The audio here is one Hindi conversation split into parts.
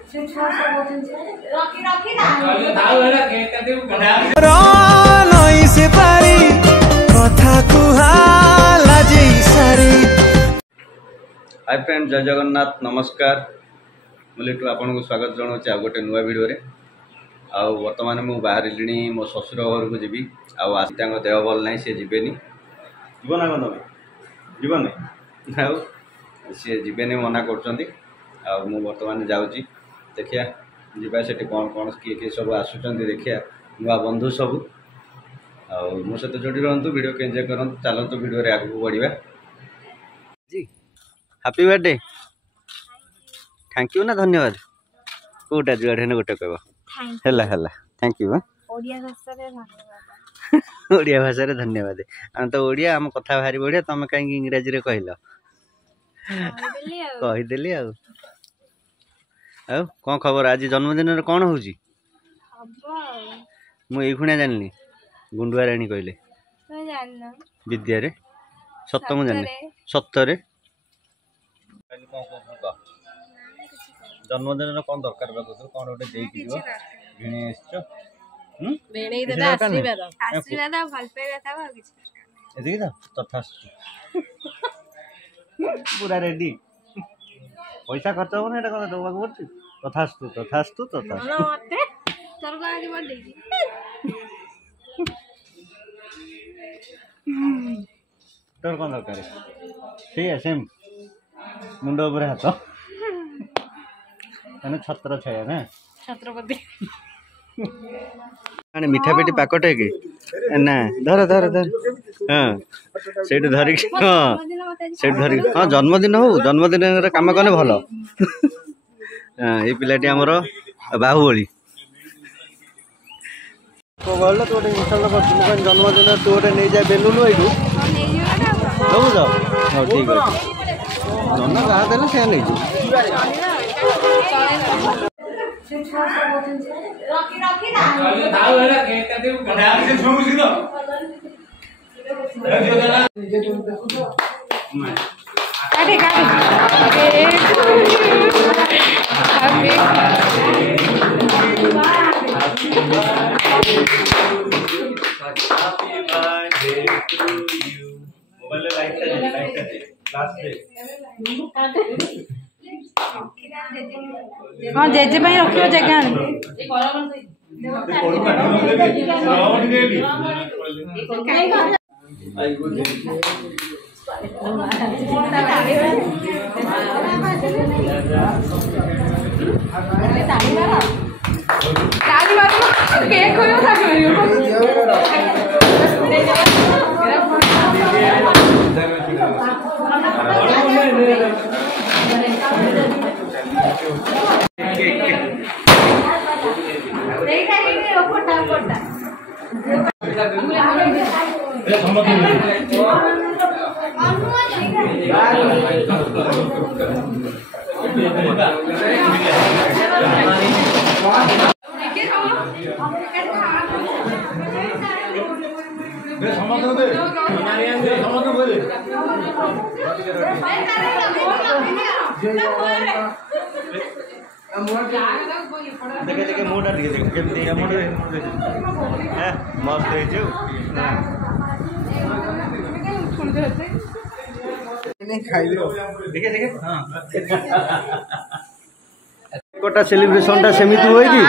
हाय फ्रेंड, जय जगन्नाथ, नमस्कार। मुझे आपन को स्वागत जनाऊँ आ गोटे नुआ भिडियो रे। बर्तमान मु बाहर मो ससुर घर को जीवी। आसी देह भल ना, सी जीवेनि जीव ना कौन जीव नहीं सी जीवेनि मना कर बर्तमान जाऊँगी। देखिया जीवा से कौन कौन किए किए सब आसुँच देखिया नुआ बंधु सब मो सहित जोड़ी रुहतु, वीडियो को एंजॉय करूँ। चलतु वीडियो रे आगू बढ़िया जी। Happy birthday. थैंक यू ना धन्यवाद कोटा जुआड़े गोटे कह थैंक यू ओडिया भाषा रे धन्यवाद। आम तो ओडिया, आम कथा भारी बढ़िया, तुम कहीं इंग्राजी रे कहल कहीदेली कौन खबर? आज जन्मदिन रे कौन होउची मु एई खुणा जानली। गुंडुआ राणी कहले विद्या रे सत्य मु जान सत्तरे जन्मदिन कौन दरकार कौन गोटे देगी पूरा रेडी पैसा खर्च हो ना कौन दबा पड़े। तथास्तु तथास्तु तथास्तु तोर कौन दरकार ठीक है सेम मुंड उपर हाथ मैंने छत्र छाया ना छत्रपति मीठा पेटी पाकटे कि ना धर धर धर हाँ से धरिक हाँ से धरिक हाँ जन्मदिन हो जन्मदिन कम कले भल। हाँ ये पिलाटी आमर बाहुबली कहल तू गोटे इंस्टॉल कर जन्मदिन तू गोटे नहीं जाए बेलुन यू बुझ हाँ ठीक अच्छे जन जहाँ देने से नहीं हाँ जेजे भाई रखियो जगह देखे देखे मुँह टे देखे मस्त कोटा सेलिब्रेशन टा सेमिति हुए कि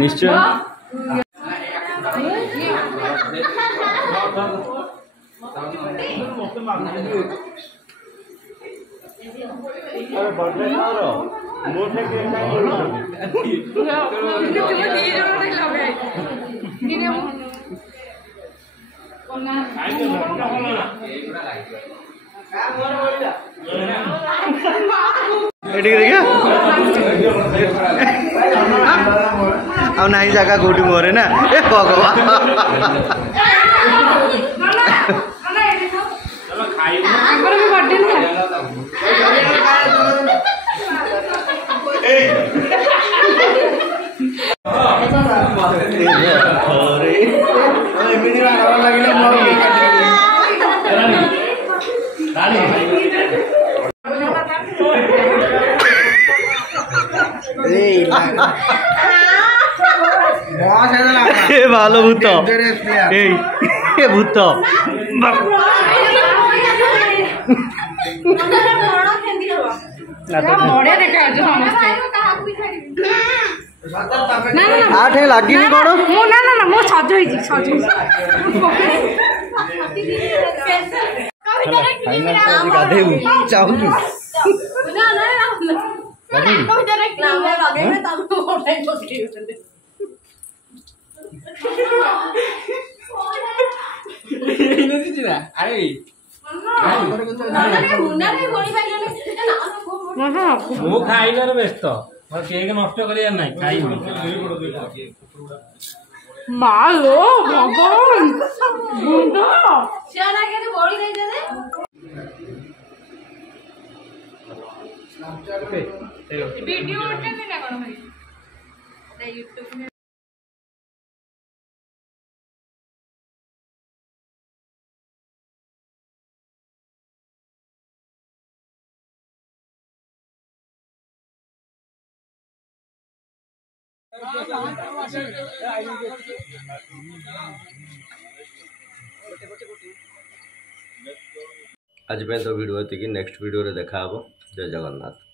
निश्चय अरे बर्थडे मारो मोठे के नहीं जगह कौटी मोरे ना भगवान এ ভালো ভূত এই এ ভূত ଆଠେ ଲାଗିନି କଣ ମୁଁ ସଜ ହେଇଛି ଗାଧେଇବୁ ଚାହୁଁଛୁ ମୁଁ ଖାଇବାର ବ୍ୟସ୍ତ କେକ୍ ନଷ୍ଟ କରିବାର ନାହିଁ ଖାଇବି ମାଲୋ ଭଗବାନ ଭିଡିଓ ଉଠେଇବି ନା କଣ ଭାଇ ୟୁଟ୍ୟୁବ आज तो वीडियो ये नेक्स्ट वीडियो देखा जय जगन्नाथ।